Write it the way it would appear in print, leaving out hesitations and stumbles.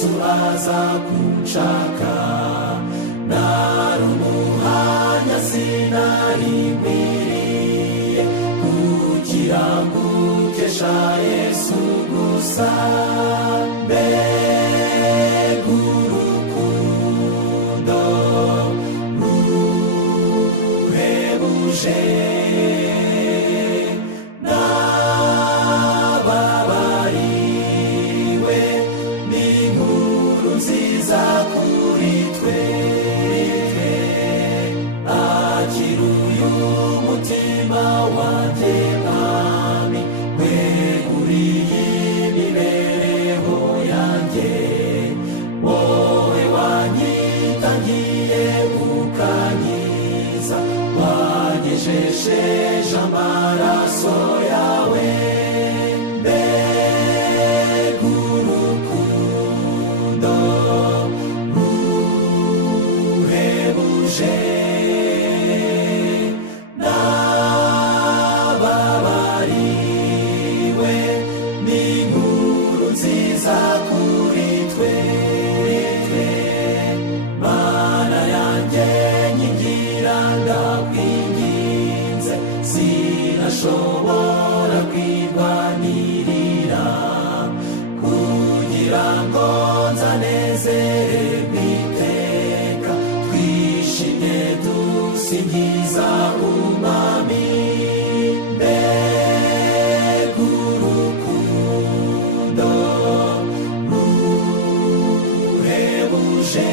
Yesu aza kunshaka, nari umuhanya sinarikwiriye kugira ngo ukesha Yesu gusa. Mbega urukundo ruhebuje, nababariwe n'inkuru nziza kuri twe. Akira uyu mutima wanjye mwami, weguriye imibereho yanjye, wowe wanyitangiye ukankiza, wanyejesheje amaraso yawe. Mbega urukundo ruhebuje, nababariwe n'inkuru nziza kuri twe. Mana yanjye nyigira ndakwinginze, sinashobora kwirwanirira kugira ngo nzanezererwe iteka, twishimye dusingiza umwami. Mbega urukundo ruhebuje,